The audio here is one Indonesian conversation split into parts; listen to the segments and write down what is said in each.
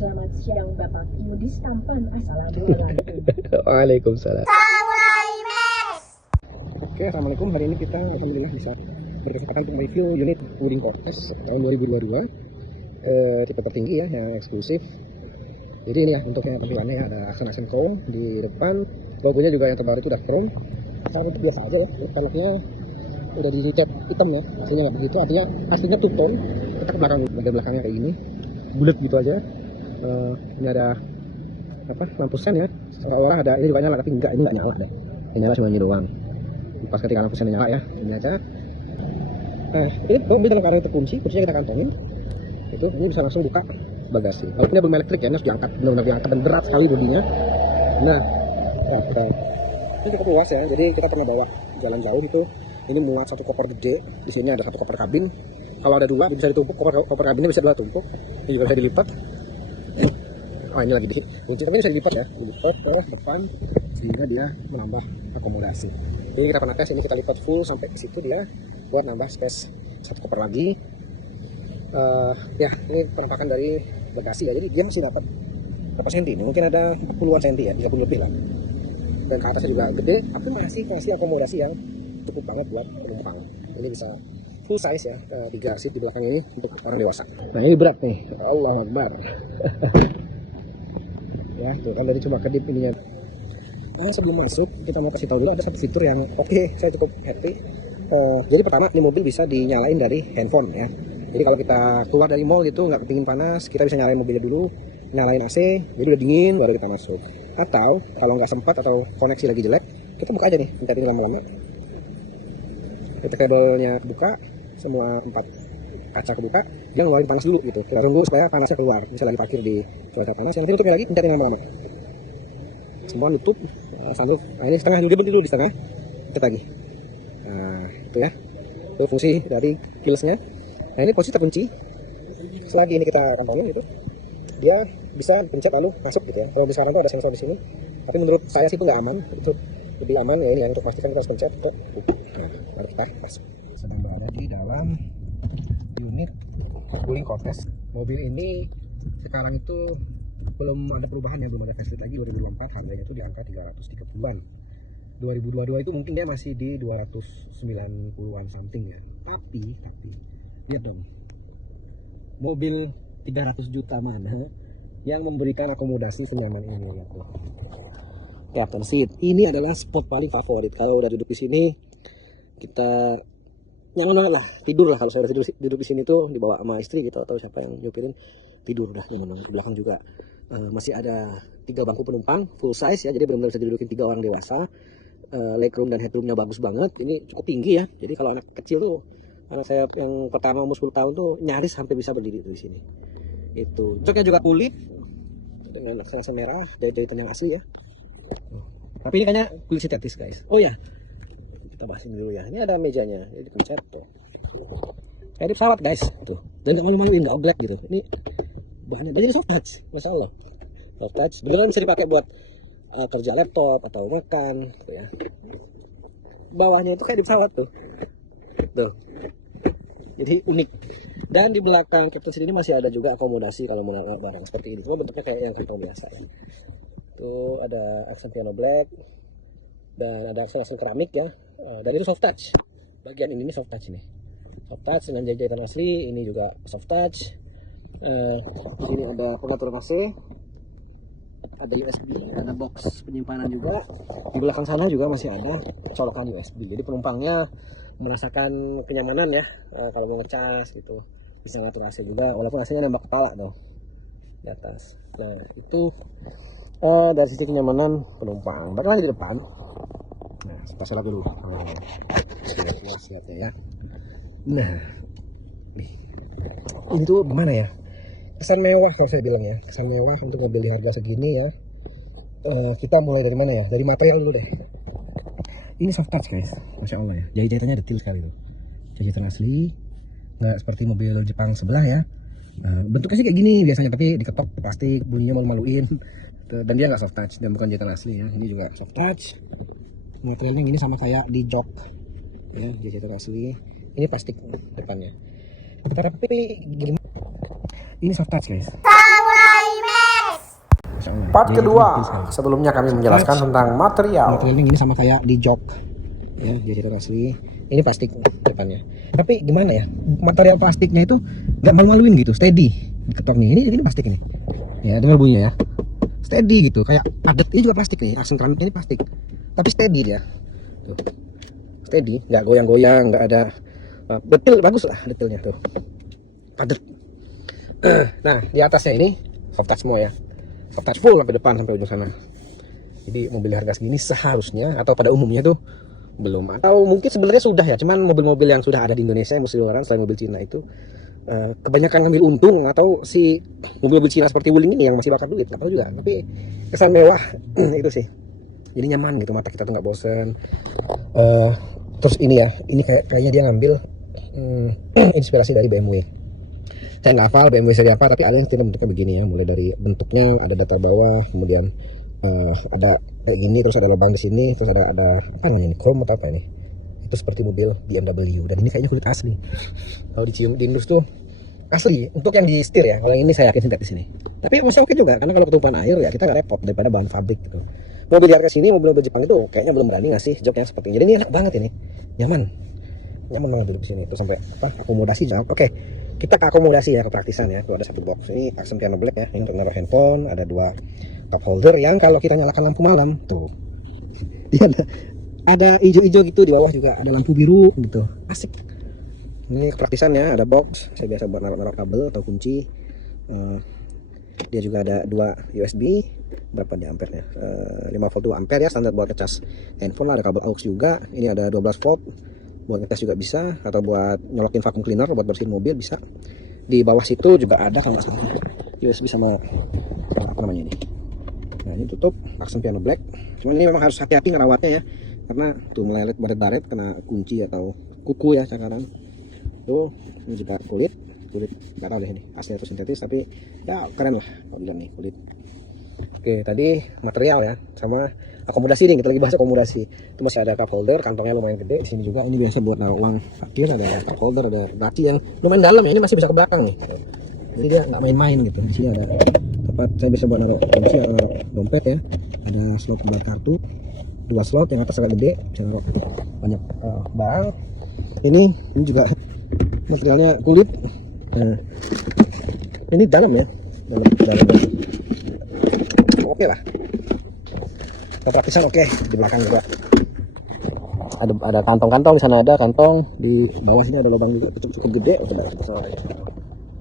Selamat siang Bapak Yudis Tampan. Assalamualaikum. Waalaikumsalam. Oke, assalamualaikum. Hari ini kita alhamdulillah bisa berkesempatan untuk review unit Wuling Cortez tahun 2022, tipe tertinggi ya, yang eksklusif. Jadi ini ya bentuknya, tampilannya ada aksen chrome di depan, logonya juga yang terbaru itu udah chrome. Cara itu biasa aja ya, velgnya udah dicat hitam ya, aslinya nggak begitu, artinya aslinya two tone. Kita ke belakang, bagian belakangnya kayak gini, bulat gitu aja. Ini ada apa, lampu sen ya, seolah-olah ada, ini juga nyala tapi enggak, ini nggak nyala deh, yang nyala cuma ini doang. Pas ketika lampu sennya nyala ya, ini aja. Ini mobil dalam keadaan terkunci, kuncinya kita kantongin. Itu, ini bisa langsung buka bagasi. Walaupun dia belum elektrik ya, ini harus diangkat, benar-benar diangkat dan berat sekali bodinya. Nah, ini cukup luas ya, jadi kita pernah bawa jalan jauh itu. Ini muat satu koper gede, di sini ada satu koper kabin. Kalau ada dua bisa ditumpuk, koper kabinnya bisa dua tumpuk. Ini juga bisa dilipat. Oh, ini lagi di kunci, tapi ini bisa dilipat ya, dilipat ke depan sehingga dia menambah akomodasi. Jadi kita pernah tes, ini kita lipat full sampai ke situ dia buat nambah space satu koper lagi. Ya, ini penampakan dari bagasi ya, jadi dia masih dapat berapa senti ini? Mungkin ada 40-an senti ya, 30 lebih lah. Dan ke atasnya juga gede, tapi masih akomodasi yang cukup banget buat penumpang. Ini bisa full size ya, 3 seat di belakang ini untuk orang dewasa. Nah ini berat nih, Allah Akbar. Ya tuh kan, dari coba kedip ininya. Sebelum masuk kita mau kasih tahu dulu ada satu fitur yang oke, saya cukup happy. Jadi pertama, ini mobil bisa dinyalain dari handphone ya. Jadi kalau kita keluar dari mall gitu nggak kepingin panas, kita bisa nyalain mobilnya dulu, nyalain AC, jadi udah dingin baru kita masuk. Atau kalau nggak sempat atau koneksi lagi jelek, kita buka aja nih, bentar ini lama-lama. Kita kabelnya kebuka, semua 4 kaca kebuka, dia ngeluarin panas dulu gitu. Kita tunggu supaya panasnya keluar. Bisa lagi parkir di cuaca panas, nanti tutupnya lagi, bentar ini lama-lama. Semua nutup, sunroof. Nah ini setengah juga, berhenti dulu di setengah, kita lagi. Nah itu ya, itu fungsi dari keyless-nya. Nah ini posisi terkunci. Selagi ini kita kantongin gitu, dia bisa pencet lalu masuk gitu ya. Kalau sekarang itu ada sensor di sini, tapi menurut saya sih itu nggak aman. Itu lebih aman ya, ini yang untuk pastikan kita harus pencet kok. Nah, baru kita masuk. Sedang berada di dalam unit Wuling Cortez. Mobil ini sekarang itu belum ada perubahan ya, belum ada facelift lagi. 2024 harganya itu di angka 330-an. 2022 itu mungkin dia masih di 290-an something ya. Tapi lihat dong, mobil 300 juta mana yang memberikan akomodasi senyaman ini gitu. Captain seat ini adalah spot paling favorit. Kalau udah duduk di sini kita nyaman banget lah, tidur lah. Kalau saya udah duduk di sini tuh dibawa sama istri gitu atau siapa yang nyupirin, tidur udah nyaman banget. Di belakang juga masih ada 3 bangku penumpang full size ya, jadi benar-benar bisa didudukin 3 orang dewasa. Legroom dan headroomnya bagus banget. Ini cukup tinggi ya, jadi kalau anak kecil tuh, anak saya yang pertama umur 10 tahun tuh nyaris sampai bisa berdiri tuh di sini. Itu joknya juga kulit dengan aksen merah, jahit-jahitan yang asli ya. Tapi ini kayaknya kulit sintetis guys. Oh ya, kita bahasin dulu ya. Ini ada mejanya, ini dipencet tuh. Kayak di pesawat guys, tuh. Dan nggak malu-maluin, nggak oglek gitu. Ini bahannya, dan ini soft touch, masya Allah. Soft touch, beneran bisa dipakai buat kerja laptop atau makan, gitu ya. Bawahnya itu kayak di pesawat tuh. Tuh. Jadi unik. Dan di belakang Captain seat ini masih ada juga akomodasi kalau mau naruh barang seperti ini. Cuma bentuknya kayak yang kantong biasa ya. Tuh ada aksen piano black dan ada aksen keramik ya. Dan itu soft touch. Bagian ini soft touch nih. Soft touch dengan jahitan asli. Ini juga soft touch. Di sini ada pengaturan AC. Ada USB, ada box penyimpanan juga. Di belakang sana juga masih ada colokan USB. Jadi penumpangnya merasakan kenyamanan ya, kalau mau ngecas gitu. Bisa ngatur AC juga, walaupun AC-nya nembak kepala tuh di atas. Nah itu dari sisi kenyamanan penumpang. Balik lagi di depan. Nah kita serap dulu. Lihatnya ya. Nah ini tuh gimana ya, kesan mewah kalau saya bilang ya, kesan mewah untuk mobil di harga segini ya. Kita mulai dari mana ya, dari material dulu deh. Ini soft touch guys, masya Allah ya, jahit-jahitannya detail sekali tuh, jahitan asli, nggak seperti mobil Jepang sebelah ya. Bentuknya sih kayak gini biasanya, tapi diketok plastik, bunyinya malu-maluin. Dan dia nggak soft touch, dan bukan jahitan asli ya. Ini juga soft touch, materialnya gini sama kayak di jok ya, jahitan asli. Ini plastik depannya, tapi gimana? Ini soft touch guys. Part kedua, sebelumnya kami menjelaskan tentang material. Materialnya ini sama kayak di jok, ya, jadi itu asli. Ini plastik depannya. Tapi gimana ya? Material plastiknya itu nggak malu-maluin gitu, steady. Diketok nih, ini plastik ini. Ya, dengar bunyinya ya. Steady gitu, kayak padat. Ini juga plastik nih, aksen keramiknya ini plastik. Tapi steady dia. Tuh. Steady, nggak goyang-goyang, nggak ada detail, bagus lah detailnya tuh. Padat. Nah, di atasnya ini soft touch semua ya. Soft touch full sampai depan sampai ujung sana. Jadi mobil harga segini seharusnya atau pada umumnya tuh belum, atau mungkin sebenarnya sudah ya, cuman mobil-mobil yang sudah ada di Indonesia yang mesti luaran selain mobil Cina itu kebanyakan ngambil untung, atau si mobil-mobil Cina seperti Wuling ini yang masih bakar duit, nggak tahu juga, tapi kesan mewah itu sih, jadi nyaman gitu, mata kita tuh nggak bosen. Terus ini ya, ini kayaknya dia ngambil inspirasi dari BMW. Saya nggak hafal BMW seri apa, tapi ada yang style bentuknya begini ya, mulai dari bentuknya ada data bawah, kemudian ada kayak gini, terus ada lubang di sini, terus ada apa namanya ini, chrome atau apa ini, itu seperti mobil BMW, dan ini kayaknya kulit asli. Kalau dicium di indus tuh asli, untuk yang di setir ya, kalau yang ini saya yakin sintetis ini, tapi masih oke juga, karena kalau ketumpahan air ya kita nggak repot daripada bahan pabrik gitu. Mobil di harga sini, mobil-mobil Jepang itu kayaknya belum berani ngasih jok yang seperti ini, jadi ini enak banget ini, nyaman banget duduk di sini. Itu sampai apa, akomodasi jawab. Oke, kita ke akomodasi ya, kepraktisan ya. Tuh ada satu box, ini aksen piano black ya, ini untuk naruh handphone, ada 2 cup holder yang kalau kita nyalakan lampu malam tuh dia ada hijau-hijau gitu, di bawah juga ada lampu biru gitu, asik. Ini kepraktisannya, ada box saya biasa buat naruh kabel atau kunci. Dia juga ada 2 USB, berapa di ampernya, 5 volt 2 ampere ya, standar buat ngecas handphone lah. Ada kabel aux juga, ini ada 12 volt buat ngecas juga bisa, atau buat nyolokin vacuum cleaner buat bersihin mobil bisa. Di bawah situ juga ada kalau nggak salah USB sama apa namanya ini. Nah, ini tutup aksen piano black. Cuman ini memang harus hati-hati ngerawatnya ya, karena tuh melelet baret-baret kena kunci atau kuku ya cakaran. Tuh, ini juga kulit nggak tahu deh ini asli atau sintetis, tapi ya keren lah kalau dilihat nih kulit. Oke, tadi material ya, sama akomodasi nih, kita lagi bahas akomodasi. Itu masih ada cup holder, kantongnya lumayan gede. Di sini juga ini biasa buat naruh uang parkir, ada cup holder, ada laci yang lumayan dalam ya, ini masih bisa ke belakang nih. Jadi dia nggak main-main gitu. Di sini ada tempat saya bisa buat naruh kunci atau naruh dompet ya. Ada slot buat kartu, 2 slot, yang atas agak gede bisa naruh banyak barang. Ini juga materialnya kulit. Nah, ini dalam ya, dalam. Oke lah, kepraktisan oke. Di belakang juga ada kantong-kantong, di sana ada kantong, di bawah sini ada lubang juga cukup gede.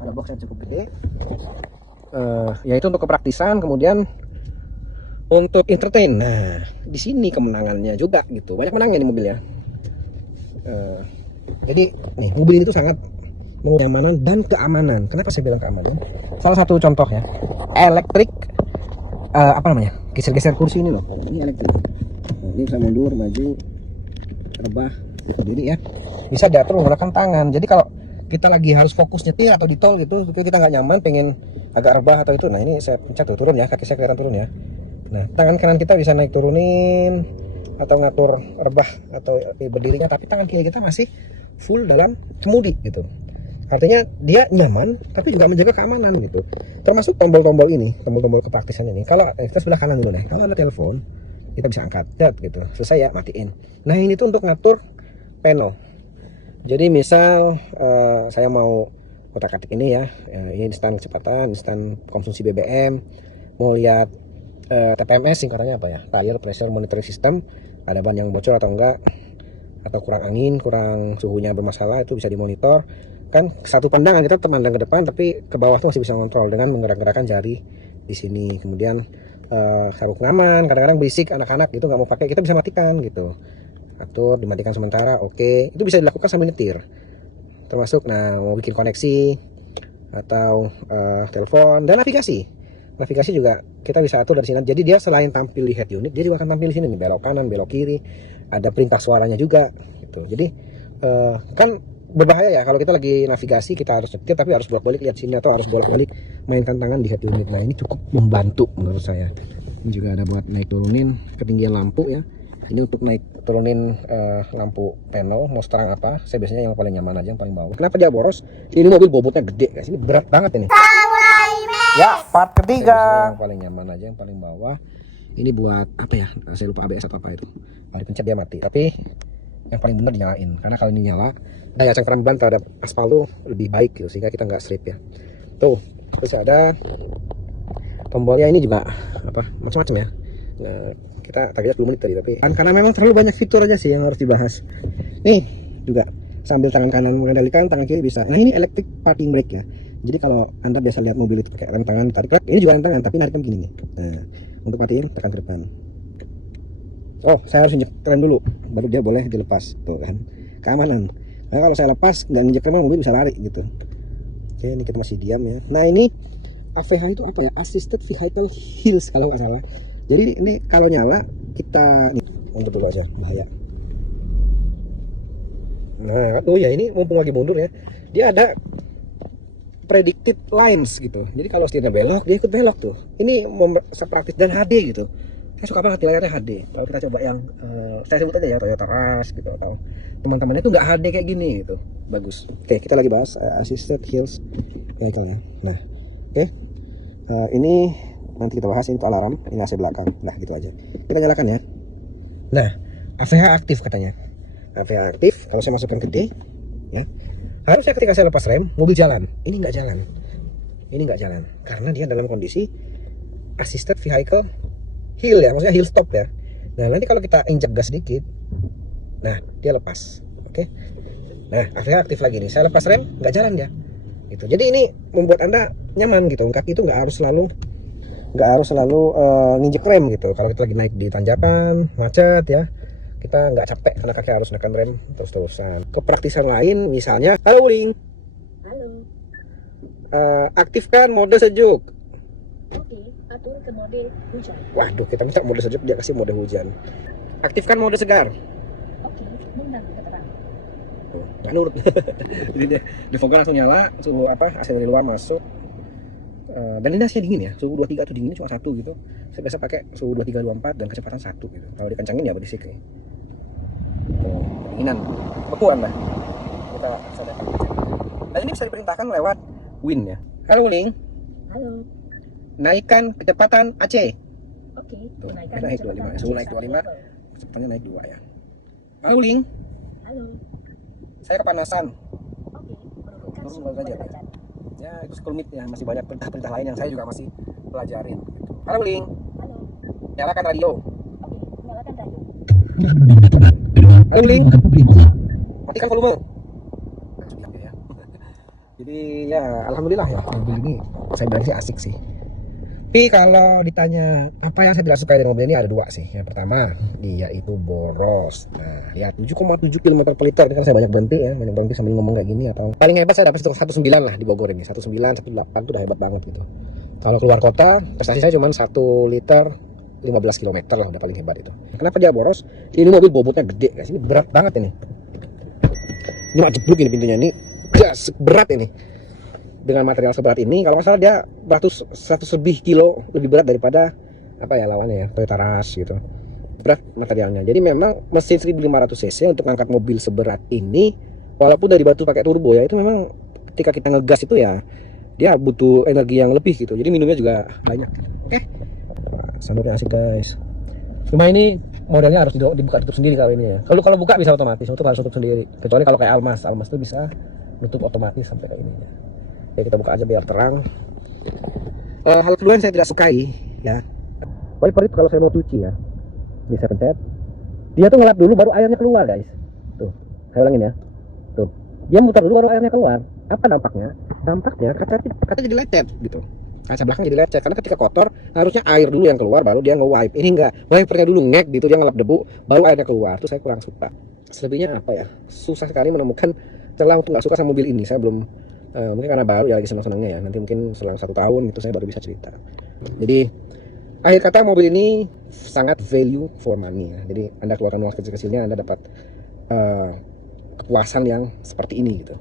Ada box yang cukup gede. Ya itu untuk kepraktisan. Kemudian untuk entertain, nah di sini kemenangannya juga gitu, banyak menangnya nih mobil ya. Jadi nih, mobil ini tuh sangat kenyamanan dan keamanan. Kenapa saya bilang keamanan? Salah satu contoh ya, elektrik, apa namanya, geser-geser kursi ini loh, ini elektrik. Nah, ini bisa mundur, maju, rebah. Jadi ya bisa diatur menggunakan tangan. Jadi kalau kita lagi harus fokus nyetir atau di tol gitu, kita nggak nyaman, pengen agak rebah atau itu, nah ini saya pencet tuh, turun ya, kaki saya kelihatan turun ya. Nah, tangan kanan kita bisa naik turunin atau ngatur rebah atau berdirinya, tapi tangan kiri kita masih full dalam kemudi gitu. Artinya dia nyaman tapi juga menjaga keamanan gitu. Termasuk tombol-tombol ini, tombol-tombol kepraktisan ini. Kalau kita sebelah kanan dulu nih, kalau ada telepon kita bisa angkat, gitu. Selesai ya, matiin. Nah, ini tuh untuk ngatur panel. Jadi misal saya mau kotak-katik ini ya, ini instan kecepatan, instan konsumsi BBM, mau lihat TPMS singkatannya apa ya, tire pressure monitoring system, ada ban yang bocor atau enggak, atau kurang angin, kurang suhunya bermasalah, itu bisa dimonitor. Kan satu pandangan kita memandang ke depan, tapi ke bawah tuh masih bisa kontrol dengan menggerak-gerakkan jari di sini. Kemudian sabuk pengaman, kadang-kadang berisik anak-anak gitu nggak mau pakai, kita bisa matikan gitu, atur dimatikan sementara. Oke, itu bisa dilakukan sambil nyetir. Termasuk nah mau bikin koneksi atau telepon dan navigasi juga kita bisa atur dari sini. Jadi dia selain tampil di head unit, dia juga akan tampil di sini nih, belok kanan, belok kiri, ada perintah suaranya juga gitu. Jadi kan berbahaya ya kalau kita lagi navigasi, kita harus nyetir tapi harus bolak-balik lihat sini atau harus bolak-balik mainkan tangan di head unit. Nah, ini cukup membantu menurut saya. Ini juga ada buat naik turunin ketinggian lampu ya. Ini untuk naik turunin lampu panel mau seterang apa, saya biasanya yang paling nyaman aja, yang paling bawah. Kenapa dia boros? Ini mobil bobotnya gede guys, ini berat banget ini. Ya, part ketiga. Yang paling nyaman aja, yang paling bawah. Ini buat apa ya? Saya lupa ABS atau apa itu. Kalau dipencet dia mati. Tapi yang paling benar dinyalain. Karena kalau ini nyala, daya cengkram ban terhadap aspal tuh lebih baik gitu, sehingga kita nggak slip ya. Tuh, terus ada tombolnya ini juga apa? Macam-macam ya. Nah, kita targetnya 10 menit tadi, tapi karena memang terlalu banyak fitur aja sih yang harus dibahas. Nih, juga sambil tangan kanan mengendalikan, tangan kiri bisa. Nah, ini electric parking brake ya. Jadi kalau Anda biasa lihat mobil itu pakai rem tangan tarik, ini juga rem tangan tapi nariknya begini nih. Nah, untuk matiin tekan ke depan. Oh, saya harus injek rem dulu baru dia boleh dilepas. Tuh kan. Keamanan. Nah, kalau saya lepas nggak injek rem mobil bisa lari gitu. Oke, ini kita masih diam ya. Nah, ini AVH itu apa ya? Assisted Vehicle Hills kalau nggak salah. Jadi ini kalau nyala kita mundur dulu aja, bahaya. Nah, oh ya ini mumpung lagi mundur ya. Dia ada predicted lines gitu. Jadi kalau setirnya belok, dia ikut belok tuh. Ini praktis dan HD gitu. Saya suka banget layarnya HD. Kalau kita coba yang saya sebut aja ya Toyota Rush gitu, atau teman-temannya itu nggak HD kayak gini gitu. Bagus. Oke, kita lagi bahas assisted hills vehicle ya. Nah, oke. Ini nanti kita bahas, ini untuk alarm, ini AC belakang. Nah, gitu aja. Kita nyalakan ya. Nah, AVH aktif katanya. AVH aktif, kalau saya masukkan ke D ya. Harusnya ketika saya lepas rem, mobil jalan. Ini nggak jalan. Ini nggak jalan karena dia dalam kondisi assisted vehicle hill ya, maksudnya hill stop ya. Nah, nanti kalau kita injak gas sedikit, nah dia lepas. Oke. Nah, AVH aktif lagi nih. Saya lepas rem, nggak jalan dia. Gitu. Jadi ini membuat Anda nyaman gitu. Kaki itu nggak harus selalu nginjek rem gitu. Kalau kita lagi naik di tanjakan, macet ya, kita nggak capek karena kaki harus menekan rem terus-terusan. Kepraktisan lain misalnya, halo Wuling, Halo. aktifkan mode sejuk. Oke, atur ke mode hujan. Waduh, kita minta mode sejuk, dia kasih mode hujan. Aktifkan mode segar. Oke, mengganggu keterang. Tuh, nggak nurut. Jadi dia defogar langsung nyala, suhu AC dari luar masuk. Dan ini AC dingin ya, suhu 23 atau dinginnya cuma 1 gitu. Saya biasa pakai suhu 23 24 dan kecepatan 1 gitu. Kalau dikencangin ya berisik ya. Tuh, kedinginan. Bekuan lah. Kita sadar. Dan ini bisa diperintahkan lewat Win ya. Halo Wuling, Halo. naikkan kecepatan AC. Oke, Tuh, menaikkan naik 25, kecepatan suhu naik 25, kecepatannya naik 2 ya. Halo Wuling, Halo. saya kepanasan. Oke, menurunkan Turun suhu baru saja, derajat. Ya itu sekelumit ya, masih banyak perintah-perintah lain yang saya juga masih pelajarin gitu. Halo Wuling, Halo. nyalakan radio. Oke, nyalakan radio. Halo Wuling, matikan volume. Ya. Jadi ya alhamdulillah ya, mobil ini saya bilang sih asik sih. Tapi kalau ditanya apa yang saya tidak suka dari mobil ini, ada 2 sih. Yang pertama, dia itu boros. Nah, ya 7,7 km per liter. Ini kan saya banyak berhenti ya, banyak berhenti sambil ngomong kayak gini. Atau paling hebat saya dapat 19 lah di Bogor ini. 19, 18 itu udah hebat banget gitu. Kalau keluar kota, prestasi saya cuma 1 liter 15 km lah, udah paling hebat itu. Kenapa dia boros? Ini mobil bobotnya gede guys. Ini berat banget ini. Ini mak jeblok ini pintunya, ini gas berat ini. Dengan material seberat ini, kalau masalah dia 100 lebih kilo lebih berat daripada apa ya lawannya ya, Toyota Rush gitu. Berat materialnya. Jadi memang mesin 1500 cc untuk ngangkat mobil seberat ini, walaupun dari batu pakai turbo ya, itu memang ketika kita ngegas itu ya dia butuh energi yang lebih gitu. Jadi minumnya juga banyak. Oke. Nah, sandoknya asik guys. Cuma ini modelnya harus dibuka tutup sendiri kalau ini ya. Kalau buka bisa otomatis, untuk harus tutup sendiri. Kecuali kalau kayak Almas itu bisa nutup otomatis sampai kayak ini ya. Oke, kita buka aja biar terang. Hal kedua yang saya tidak sukai ya, wiper itu kalau saya mau cuci ya, ini saya pencet, dia tuh ngelap dulu baru airnya keluar guys. Tuh, saya ulangin ya. Tuh, dia muter dulu baru airnya keluar. Apa dampaknya? Dampaknya kaca jadi lecet gitu. Kaca belakang jadi lecet karena ketika kotor harusnya air dulu yang keluar baru dia nge-wipe. Ini enggak, wipernya dulu ngek gitu, dia ngelap debu baru airnya keluar. Itu saya kurang suka. Selebihnya apa ya? Susah sekali menemukan celah untuk nggak suka sama mobil ini. Saya belum mungkin karena baru ya, lagi senang-senangnya ya. Nanti mungkin selang 1 tahun gitu saya baru bisa cerita. Jadi akhir kata mobil ini sangat value for money ya. Jadi Anda keluarkan uang kecil-kecilnya, Anda dapat kepuasan yang seperti ini gitu.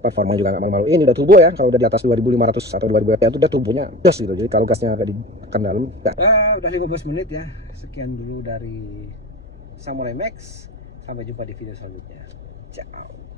Performa juga nggak malu-malu. Ini udah turbo ya, kalau udah di atas 2500 atau 2000 rpm itu udah turbonya gas gitu. Jadi kalau gasnya agak ditekan dalam enggak. Udah 15 menit ya. Sekian dulu dari Samurai Max. Sampai jumpa di video selanjutnya. Ciao.